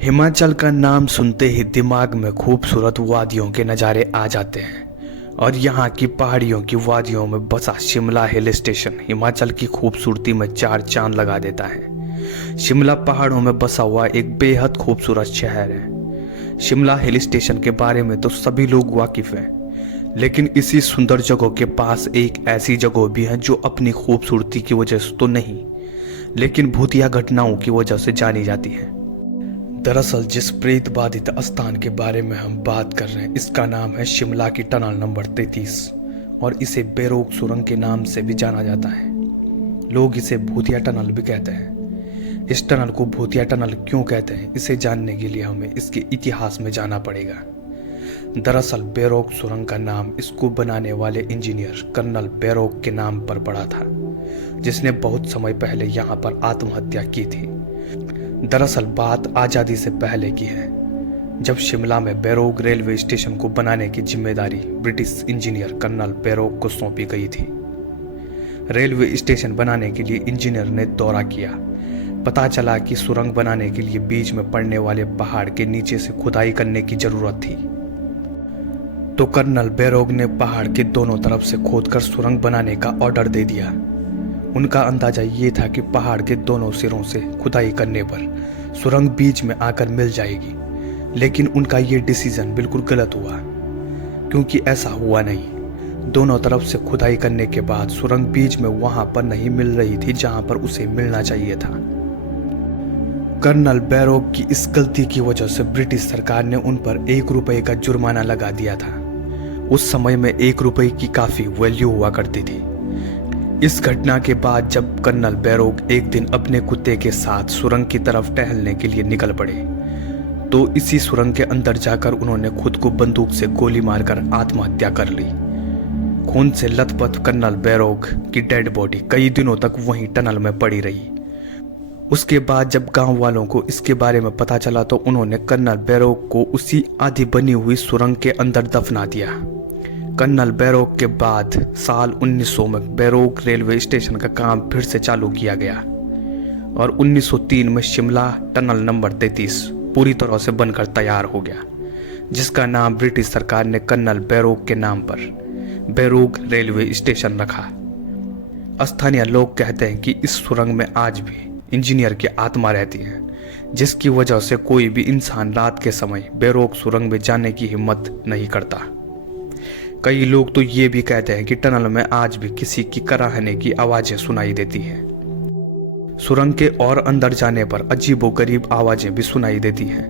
हिमाचल का नाम सुनते ही दिमाग में खूबसूरत वादियों के नज़ारे आ जाते हैं और यहाँ की पहाड़ियों की वादियों में बसा शिमला हिल स्टेशन हिमाचल की खूबसूरती में चार चांद लगा देता है। शिमला पहाड़ों में बसा हुआ एक बेहद खूबसूरत शहर है। शिमला हिल स्टेशन के बारे में तो सभी लोग वाकिफ हैं, लेकिन इसी सुंदर जगह के पास एक ऐसी जगह भी है जो अपनी खूबसूरती की वजह से तो नहीं, लेकिन भूतिया घटनाओं की वजह से जानी जाती है। दरअसल जिस प्रेत बाधित स्थान के बारे में हम बात कर रहे हैं, इसका नाम है शिमला की टनल नंबर 33 और इसे बेरोक सुरंग के नाम से भी जाना जाता है। लोग इसे भूतिया टनल भी कहते हैं। इस टनल को भूतिया टनल क्यों कहते हैं, इसे जानने के लिए हमें इसके इतिहास में जाना पड़ेगा। दरअसल बेरोक सुरंग का नाम इसको बनाने वाले इंजीनियर कर्नल बेरोक के नाम पर पड़ा था, जिसने बहुत समय पहले यहाँ पर आत्महत्या की थी। दरअसल बात आज़ादी से पहले की है, जब शिमला में बेरोक रेलवे स्टेशन को बनाने की जिम्मेदारी ब्रिटिश इंजीनियर कर्नल बेरोक को सौंपी गई थी। रेलवे स्टेशन बनाने के लिए इंजीनियर ने दौरा किया। पता चला कि सुरंग बनाने के लिए बीच में पड़ने वाले पहाड़ के नीचे से खुदाई करने की जरूरत थी। तो कर्नल बेरोक ने पहाड़ के दोनों तरफ से खोदकर सुरंग बनाने का ऑर्डर दे दिया। उनका अंदाजा ये था कि पहाड़ के दोनों सिरों से खुदाई करने पर सुरंग बीच में आकर मिल जाएगी, लेकिन उनका ये डिसीजन बिल्कुल गलत हुआ, क्योंकि ऐसा हुआ नहीं। दोनों तरफ से खुदाई करने के बाद सुरंग बीच में वहां पर नहीं मिल रही थी जहां पर उसे मिलना चाहिए था। कर्नल बेरोक की इस गलती की वजह से ब्रिटिश सरकार ने उन पर 1 रुपये का जुर्माना लगा दिया था। उस समय में 1 रुपये की काफी वैल्यू हुआ करती थी। इस घटना के बाद जब कर्नल बेरोक एक दिन अपने कुत्ते के साथ सुरंग की तरफ टहलने के लिए निकल पड़े, तो इसी सुरंग के अंदर जाकर उन्होंने खुद को बंदूक से गोली मारकर आत्महत्या कर ली। खून से लथपथ कर्नल बेरोक की डेड बॉडी कई दिनों तक वहीं टनल में पड़ी रही। उसके बाद जब गांव वालों को इसके बारे में पता चला तो उन्होंने कर्नल बेरोक को उसी आधी बनी हुई सुरंग के अंदर दफना दिया। कर्नल बेरोक के बाद साल 1900 में बेरोक रेलवे स्टेशन का काम फिर से चालू किया गया और 1903 में शिमला टनल नंबर 33 पूरी तरह से बनकर तैयार हो गया, जिसका नाम ब्रिटिश सरकार ने कर्नल बेरोक के नाम पर बेरोक रेलवे स्टेशन रखा। स्थानीय लोग कहते हैं कि इस सुरंग में आज भी इंजीनियर की आत्मा रहती है, जिसकी वजह से कोई भी इंसान रात के समय बेरोक सुरंग में जाने की हिम्मत नहीं करता। कई लोग तो ये भी कहते हैं कि टनल में आज भी किसी की कराहने की आवाजें सुनाई देती हैं। सुरंग के और अंदर जाने पर अजीबोगरीब आवाजें भी सुनाई देती हैं।